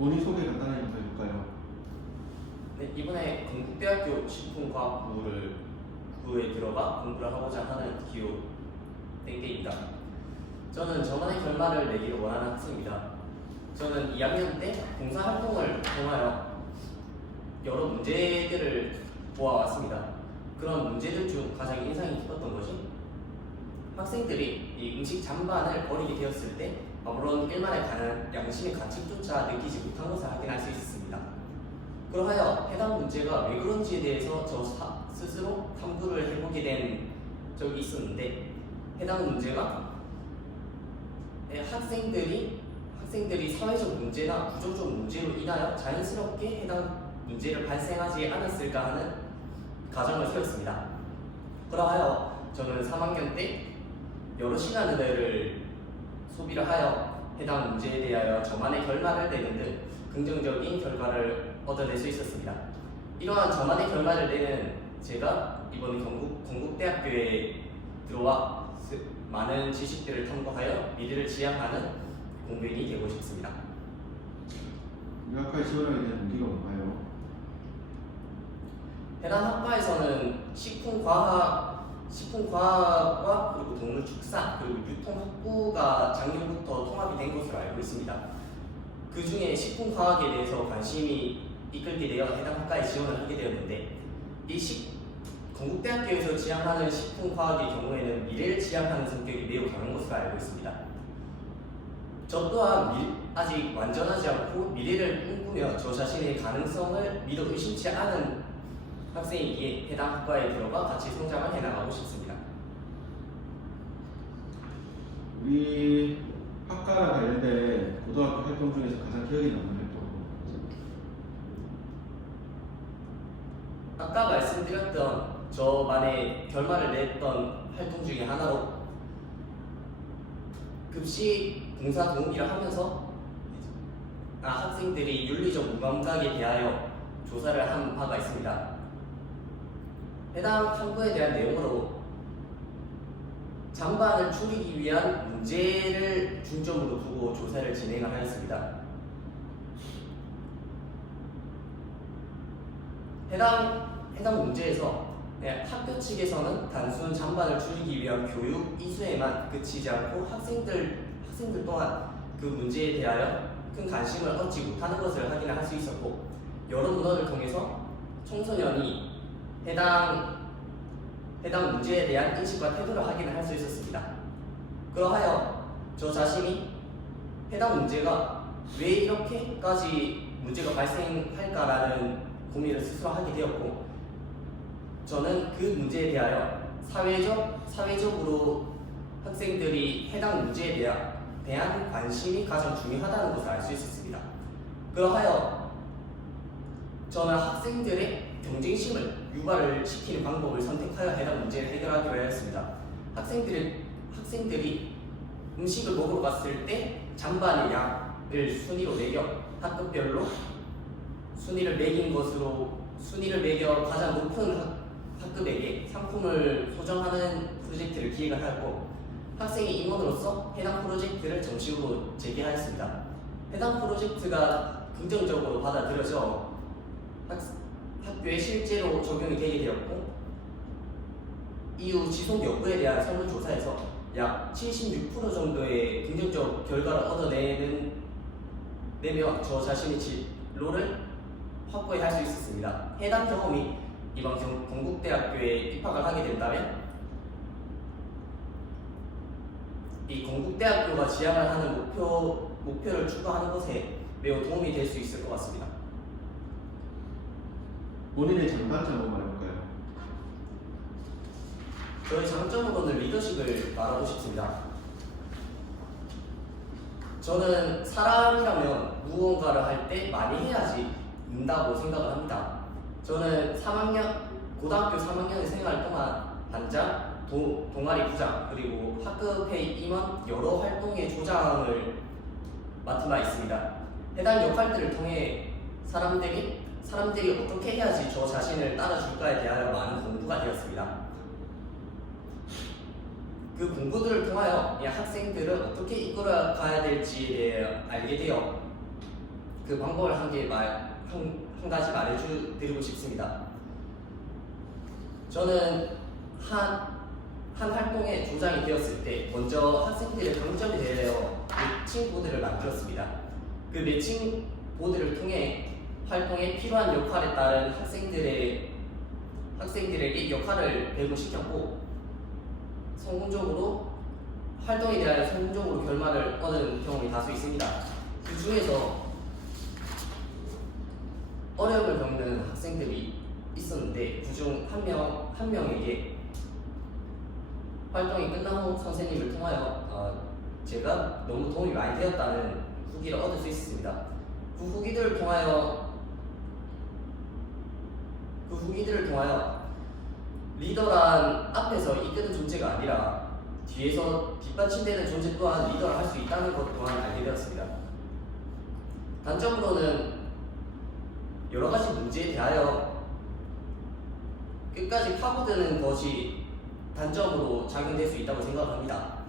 본인 소개 간단하게 좀 해볼까요? 네, 이번에 건국대학교 식품과학부에 들어가 공부를 하고자 하는 기호 땡땡입니다. 저는 저만의 결말을 내기를 원하는 학생입니다. 저는 2학년 때 봉사활동을 통하여 여러 문제들을 보아왔습니다. 그런 문제들 중 가장 인상이 깊었던 것이 학생들이 이 음식 잔반을 버리게 되었을 때 아무런 일만의 양심의 가책조차 느끼지 못한 것을 확인할 수 있었습니다. 그러하여 해당 문제가 왜 그런지에 대해서 저 스스로 탐구를 해보게 된 적이 있었는데, 해당 문제가 학생들이 사회적 문제나 구조적 문제로 인하여 자연스럽게 해당 문제를 발생하지 않았을까 하는 가정을 세웠습니다. 그러하여 저는 3학년 때 여러 시간을 소비를 하여 해당 문제에 대하여 저만의 결말을 내는 등 긍정적인 결과를 얻어낼 수 있었습니다. 이러한 저만의 결말을 내는 제가 이번 건국대학교에 들어와 많은 지식들을 탐구하여 미래를 지향하는 공부인이 되고 싶습니다. 이 학과에 지원하게 된 동기가 뭔가요? 해당 학과에서는 식품과학과 그리고 동물축산 그리고 유통학부가 작년부터 통합이 된 것으로 알고 있습니다. 그 중에 식품과학에 대해서 관심이 이끌게 되어 해당 학과에 지원을 하게 되었는데, 건국대학교에서 지향하는 식품과학의 경우에는 미래를 지향하는 성격이 매우 강한 것으로 알고 있습니다. 저 또한 아직 완전하지 않고 미래를 꿈꾸며 저 자신의 가능성을 믿어 의심치 않은 학생이기에 해당 학과에 들어가 같이 성장을 해나가고 싶습니다. 우리 학과랑 관련된 고등학교 활동 중에서 가장 기억에 남는 활동. 아까 말씀드렸던 저만의 결말을 냈던 활동 중에 하나로 급식 봉사 도우미를 하면서 학생들이 윤리적 무감각에 대하여 조사를 한 바가 있습니다. 해당 탐구에 대한 내용으로 잔반을 줄이기 위한 문제를 중점으로 두고 조사를 진행을 하였습니다. 해당 문제에서 학교 측에서는 단순 잔반을 줄이기 위한 교육 이수에만 그치지 않고 학생들 또한 그 문제에 대하여 큰 관심을 얻지 못하는 것을 확인을 할 수 있었고, 여러 문헌을 통해서 청소년이 해당 문제에 대한 인식과 태도를 확인을 할 수 있었습니다. 그러하여 저 자신이 해당 문제가 왜 이렇게까지 문제가 발생할까라는 고민을 스스로 하게 되었고, 저는 그 문제에 대하여 사회적으로 학생들이 해당 문제에 대한 관심이 가장 중요하다는 것을 알 수 있었습니다. 그러하여 저는 학생들의 경쟁심을 유발을 시키는 방법을 선택하여 해당 문제를 해결하기로 하였습니다. 학생들이 음식을 먹으러 갔을 때 잔반의 양을 순위로 매겨 학급별로 순위를 매겨 가장 높은 학급에게 상품을 소정하는 프로젝트를 기획을 하였고, 학생의 임원으로서 해당 프로젝트를 정식으로 제기하였습니다. 해당 프로젝트가 긍정적으로 받아들여져 학교에 실제로 적용이 되게 되었고, 이후 지속 여부에 대한 설문조사에서 약 76% 정도의 긍정적 결과를 얻어내며 저 자신의 진로를 확고히 할 수 있었습니다. 해당 경험이 이번 건국대학교에 입학을 하게 된다면 이 건국대학교가 지향을 하는 목표를 추구하는 것에 매우 도움이 될 수 있을 것 같습니다. 본인의 장단점 한번 말해볼까요? 저의 장점으로는 리더십을 말하고 싶습니다. 저는 사람이라면 무언가를 할 때 많이 해야지 는다고 생각을 합니다. 저는 고등학교 3학년의 생활 동안 반장, 동아리 부장, 그리고 학급회의 임원 여러 활동의 조장을 맡은 바 있습니다. 해당 역할들을 통해 사람들이 어떻게 해야지 저 자신을 따라줄까에 대하여 많은 공부가 되었습니다. 그 공부들을 통하여 이 학생들을 어떻게 이끌어가야 될지에 대해 알게 되어 그 방법을 한 가지 말해드리고 싶습니다. 저는 한 활동에 조장이 되었을 때 먼저 학생들의 강점이 되어 매칭 보드를 만들었습니다. 그 매칭 보드를 통해 활동에 필요한 역할에 따른 학생들에게 역할을 배분시켰고 활동에 대하여 성공적으로 결말을 얻은 경험이 다수 있습니다. 그 중에서 어려움을 겪는 학생들이 있었는데 그중 한 명에게 활동이 끝난 후 선생님을 통하여 제가 너무 도움이 많이 되었다는 후기를 얻을 수 있었습니다. 그 후기들을 통하여 리더란 앞에서 이끄는 존재가 아니라 뒤에서 뒷받침되는 존재 또한 리더를 할 수 있다는 것 또한 알게 되었습니다. 단점으로는 여러 가지 문제에 대하여 끝까지 파고드는 것이 단점으로 작용될 수 있다고 생각합니다.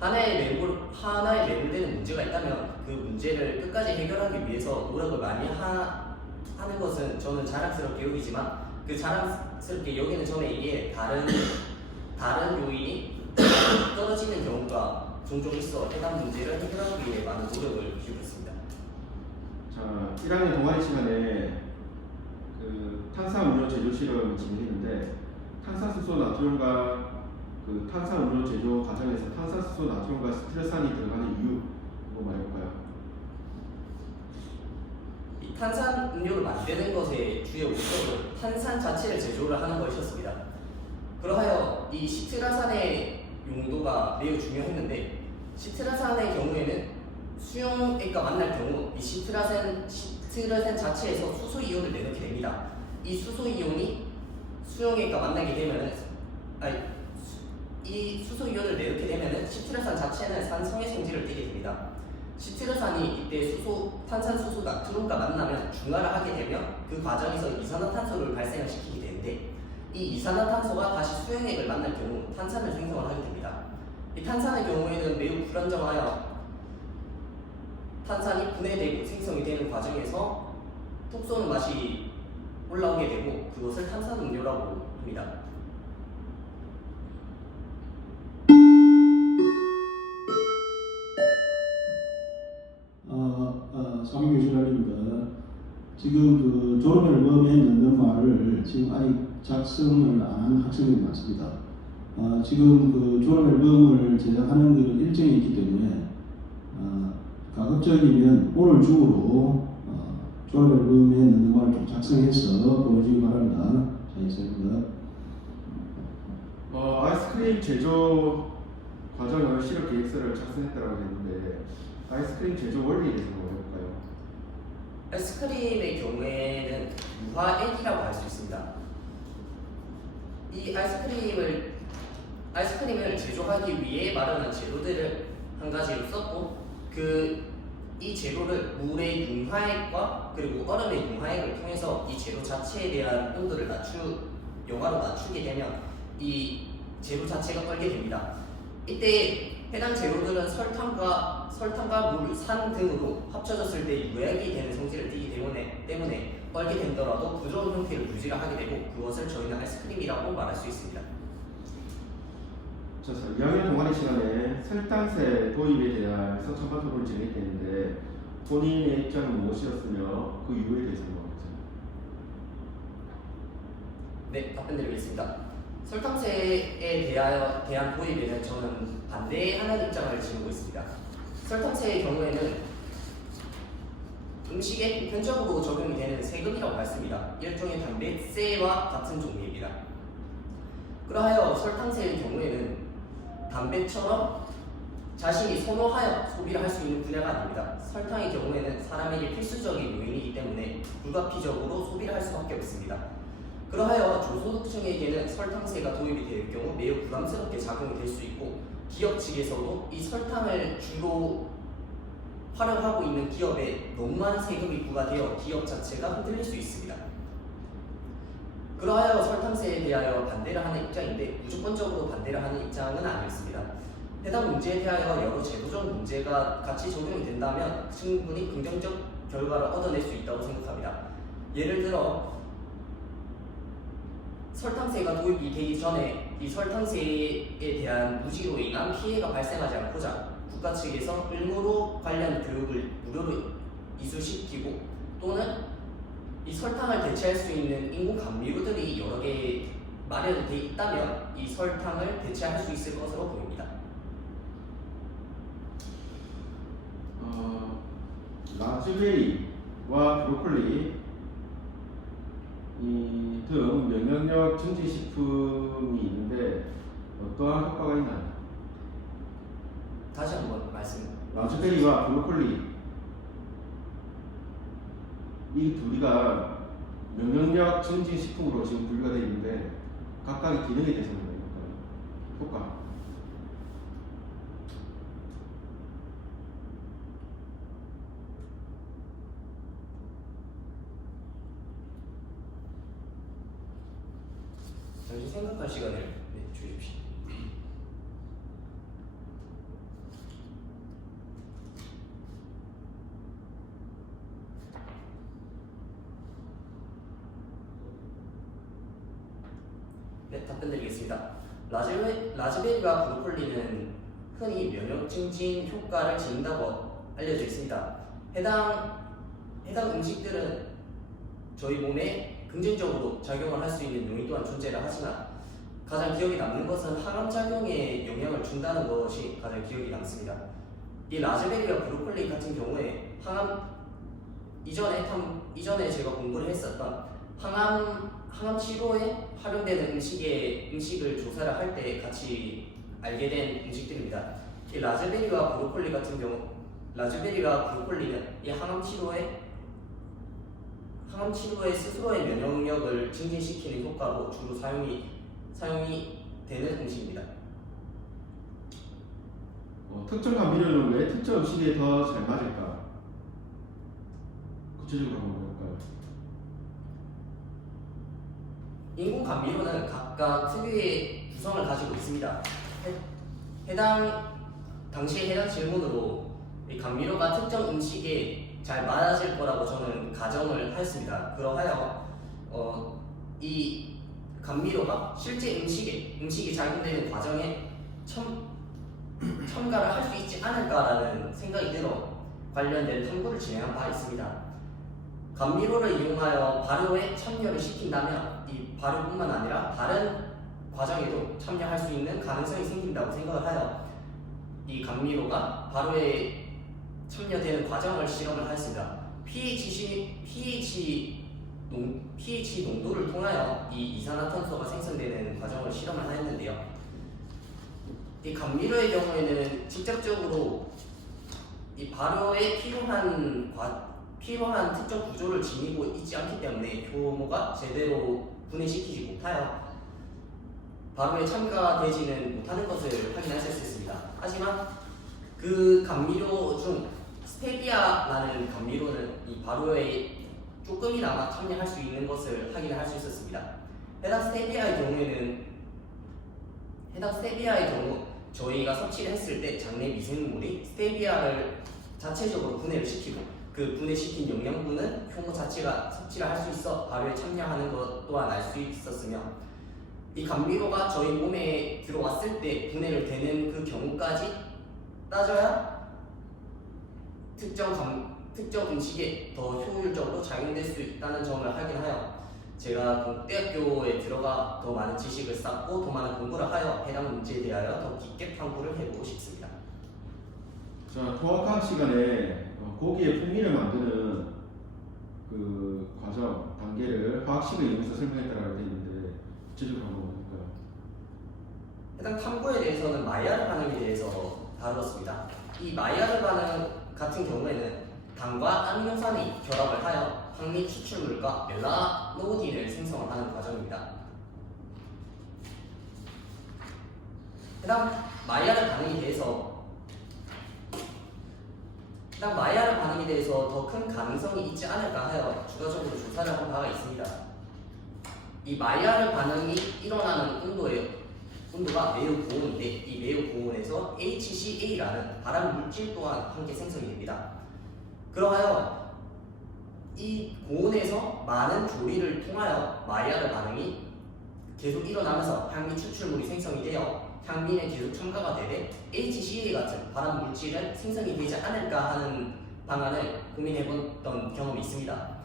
하나에 매몰되는 문제가 있다면 그 문제를 끝까지 해결하기 위해서 노력을 많이 하는 것은 저는 자랑스럽게 여기지만 그 자랑스럽게 여기는 점에 다른 요인이 떨어지는 경우가 종종 있어 해당 문제를 해결하기 위해 많은 노력을 기울였습니다. 자, 1학년 동아리 시간에 그 탄산음료 제조 실험을 진행했는데 탄산수소 나트륨과 그 탄산음료 제조 과정에서 탄산수소 나트륨과 스티르산이 들어가는 이유 이거 말해볼까요? 이 탄산음료를 만드는 것의 주요 목적은 탄산 자체를 제조를 하는 것이었습니다. 그러하여 이 시트라산의 용도가 매우 중요했는데 시트라산의 경우에는 수용액과 만날 경우 이 시트라산 자체에서 수소 이온을 내놓게 됩니다. 이 수소 이온이 수용액과 만나게 되면은 이 수소 이온을 내놓게 되면은 시트라산 자체는 산성의 성질을 띠게 됩니다. 시트라산이 이때 탄산수소 나트륨과 만나면 중화를 하게 되면 그 과정에서 이산화탄소를 발생을 시키게 되는데 이 이산화탄소가 다시 수용액을 만날 경우 탄산을 생성을 하게 됩니다. 이 탄산의 경우에는 매우 불안정하여 탄산이 분해되고 생성이 되는 과정에서 톡 쏘는 맛이 올라오게 되고 그것을 탄산음료라고 합니다. 사미교수님입니다. 지금 그 졸업 앨범에 넣는 말을 지금 아직 작성을 안 한 학생들이 많습니다. 지금 그 졸업 앨범을 제작하는 그 일정이 있기 때문에 가급적이면 오늘 중으로 졸업 앨범에 넣는 말을 좀 작성해서 보여주기 바랍니다. 자, 이상입니다. 아이스크림 제조 과정을 실험 계획서를 작성했다고 했는데 아이스크림 제조 원리에 대해서 해볼까요? 아이스크림의 경우에는 무화액이라고 할 수 있습니다. 이 아이스크림을 제조하기 위해 마련한 재료들을 한 가지로 썼고 이 재료를 물의 융화액과 그리고 얼음의 융화액을 통해서 이 재료 자체에 대한 온도를 영하로 낮추게 되면 이 재료 자체가 얼게 됩니다. 이때 해당 재료들은 설탕과 물, 산 등으로 합쳐졌을 때 유액이 되는 성질을 띠기 때문에 얼게 되더라도 부드러운 형태를 유지를 하게 되고 그것을 저희는 아이스크림이라고 말할 수 있습니다. 자, 2학년 동아리 시간에 설탕세 도입에 대한 선천반 토론을 진행했는데 본인의 입장은 무엇이었으며 그 이유에 대해서 물어보세요. 네, 답변드리겠습니다. 설탕세에 대한 도입에는 저는 반대하는 입장을 지니고 있습니다. 설탕세의 경우에는 음식에 보편적으로 적용이 되는 세금이라고 했습니다. 일종의 담배세와 같은 종류입니다. 그러하여 설탕세의 경우에는 담배처럼 자신이 선호하여 소비를 할 수 있는 분야가 아닙니다. 설탕의 경우에는 사람에게 필수적인 요인이기 때문에 불가피적으로 소비를 할 수밖에 없습니다. 그러하여 저소득층에게는 설탕세가 도입이 될 경우 매우 부담스럽게 작용이 될 수 있고 기업 측에서도 이 설탕을 주로 활용하고 있는 기업에 너무 많은 세금이 부과되어 기업 자체가 흔들릴 수 있습니다. 그러하여 설탕세에 대하여 반대를 하는 입장인데 무조건적으로 반대를 하는 입장은 아니었습니다. 해당 문제에 대하여 여러 제도적 문제가 같이 적용이 된다면 충분히 결과를 얻어낼 수 있다고 생각합니다. 예를 들어 설탕세가 도입이 되기 전에 이 설탕세에 대한 무지로 인한 피해가 발생하지 않고자 국가 측에서 의무로 관련 교육을 무료로 이수시키고 또는 이 설탕을 대체할 수 있는 인공 감미료들이 여러 개 마련되어 있다면 이 설탕을 대체할 수 있을 것으로 보입니다. 라즈베리와 브로콜리 등 면역력 증진 식품이 있는데 어떠한 효과가 있나요? 다시 한번 말씀. 라즈베리와 브로콜리 이 둘이가 면역력 증진 식품으로 지금 분류가 되어 있는데 각각의 기능에 대해서 볼까요? 효과. 잠시 생각할 시간을 주십시오. 네, 답변 드리겠습니다. 라즈베리와 브로콜리는 흔히 면역 증진 효과를 지닌다고 알려져 있습니다. 해당 음식들은 저희 몸에 긍정적으로 작용을 할 수 있는 요인 또한 존재를 하지만 가장 기억에 남는 것은 항암작용에 영향을 준다는 것이 가장 기억에 남습니다. 이 라즈베리와 브로콜리 같은 경우에 이전에 제가 공부를 했었던 항암 치료에 활용되는 음식을 조사를 할 때 같이 알게 된 음식들입니다. 이 라즈베리와 브로콜리는 이 항암 치료에 스스로의 면역력을 증진시키는 효과로 주로 사용이 되는 음식입니다. 특정 감미료는 왜 특정 음식에 더 잘 맞을까? 구체적으로 한번 볼까요? 인공 감미료는 각각 특유의 구성을 가지고 있습니다. 당시에 해당 질문으로 이 감미료가 특정 음식에 잘 맞을 거라고 저는 가정을 하였습니다. 그러하여 이 감미료가 실제 음식이 작용되는 과정에 첨가를 할 수 있지 않을까라는 생각이 들어 관련된 탐구를 진행한 바 있습니다. 감미료를 이용하여 발효에 참여를 시킨다면 이 발효뿐만 아니라 다른 과정에도 참여할 수 있는 가능성이 생긴다고 생각을 하여 이 감미료가 발효에 참여되는 과정을 실험을 하였습니다. pH 농도를 통하여 이 이산화탄소가 생성되는 과정을 실험을 하였는데요. 이 감미료의 경우에는 직접적으로 이 발효에 필요한 특정 구조를 지니고 있지 않기 때문에 효모가 제대로 분해시키지 못하여 발효에 참가되지는 못하는 것을 확인하실 수 있습니다. 하지만 그 감미료 중 스테비아라는 감미료는 이 발효에 조금이나마 참여할 수 있는 것을 확인할 수 있었습니다. 해당 스테비아의 경우 저희가 섭취를 했을 때 장내 미생물이 스테비아를 자체적으로 분해를 시키고 그 분해시킨 영양분은 효모 자체가 섭취를 할 수 있어 발효에 참여하는 것 또한 알 수 있었으며 이 감미료가 저희 몸에 들어왔을 때 분해를 되는 그 경우까지 따져야 특정 음식에 더 효율적으로 작용될 수 있다는 점을 확인하여 제가 대학교에 들어가 더 많은 지식을 쌓고 더 많은 공부를 하여 해당 문제에 대하여 더 깊게 탐구를 해보고 싶습니다. 자, 통합과학 시간에 고기의 풍미를 만드는 그 과정, 단계를 화학식을 이용해서 설명했다라고 되어 있는데 구체적으로 한번 볼까요? 해당 탐구에 대해서는 마이야르 반응에 대해서 다루었습니다. 이 마이야르 반응 같은 경우에는 당과 아미노산이 결합을 하여 항리 추출물과 멜라노딘을 생성을 하는 과정입니다. 해당 마이야르 반응에 대해서 더 큰 가능성이 있지 않을까 하여 추가적으로 조사를 한 바가 있습니다. 이 마이야르 반응이 일어나는 온도가 매우 고온인데 이 매우 고온에서 HCA라는 발암 물질 또한 함께 생성이 됩니다. 그러하여 이 고온에서 많은 조리를 통하여 마이야르 반응이 계속 일어나면서 향미 추출물이 생성이 되어 향민에 계속 첨가가 되되 HCl 같은 발암 물질은 생성이 되지 않을까 하는 방안을 고민해봤던 경험이 있습니다.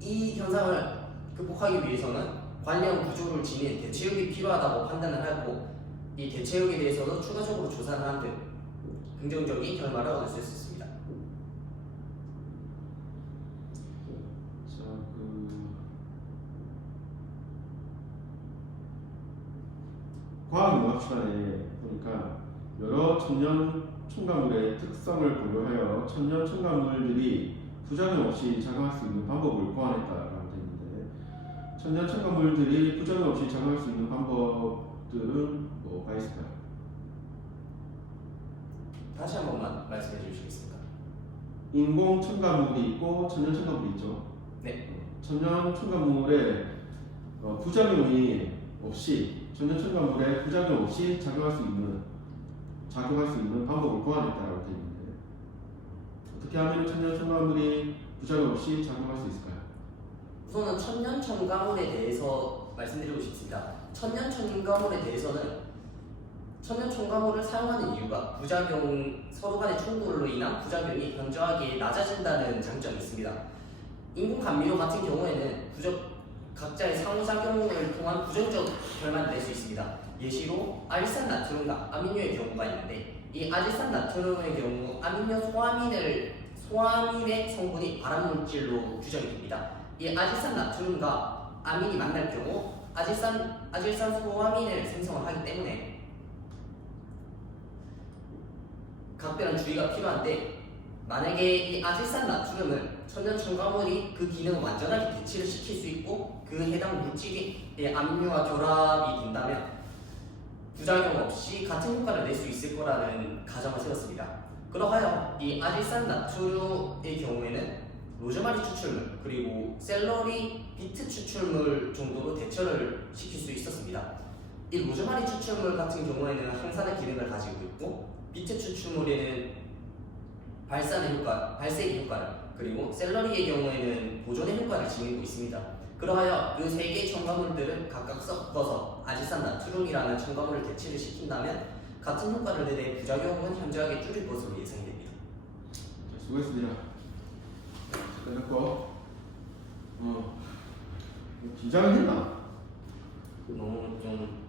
이 현상을 극복하기 위해서는 관련 구조를 지닌 대체육이 필요하다고 판단을 하고 이 대체육에 대해서도 추가적으로 조사를 한 등 긍정적인 결과를 얻을 수 있었습니다. 자, 과학융합 시간에 보니까 여러 천연 첨가물의 특성을 고려하여 천연 첨가물들이 부작용 없이 작용할 수 있는 방법을 고안했다라고 되어 있는데, 천연 첨가물들이 부작용 없이 작용할 수 있는 방법들은 뭐가 있을까요? 다시 한 번만 말씀해 주시겠습니까? 인공 첨가물이 있고 천연 첨가물이 있죠. 네. 천연 첨가물의 부작용이 없이, 천연 첨가물에 부작용 없이 작용할 수 있는 방법을 고안했다라고 되어 있는데, 어떻게 하면 천연 첨가물이 부작용 없이 작용할 수 있을까요? 우선은 천연 첨가물에 대해서 말씀드리고 싶습니다. 천연 첨가물에 대해서는 천연 첨가물을 사용하는 이유가 서로 간의 충돌로 인한 부작용이 현저하게 낮아진다는 장점이 있습니다. 인공 감미료 같은 경우에는 각자의 상호작용을 통한 부정적 결과를 낼 수 있습니다. 예시로 아질산나트륨과 아미뇨의 경우가 있는데, 이 아질산나트륨의 경우 아미뇨 소아민의 성분이 발암물질로 규정이 됩니다. 이 아질산나트륨과 아민이 만날 경우 아질산 소아민을 생성을 하기 때문에 각별한 주의가 필요한데, 만약에 이 아질산 나트륨을 천연 첨가물이 그 기능을 완전하게 대체를 시킬 수 있고 그 해당 물질이 아미뇨와 결합이 된다면 부작용 없이 같은 효과를 낼 수 있을 거라는 가정을 세웠습니다. 그러하여 이 아질산 나트륨의 경우에는 로즈마리 추출물 그리고 샐러리 비트 추출물 정도로 대처를 시킬 수 있었습니다. 이 로즈마리 추출물 같은 경우에는 항산의 기능을 가지고 있고, 비트 추출물에는 발색의 효과를, 그리고 샐러리의 경우에는 보존의 효과를 지니고 있습니다. 그러하여 그 세 개의 첨가물들을 각각 섞어서 아질산 나트륨이라는 첨가물을 대체를 시킨다면 같은 효과를 내되 부작용은 현저하게 줄일 것으로 예상이 됩니다. 자, 수고했습니다. 끝났고, 긴장을 했나? 너무 좀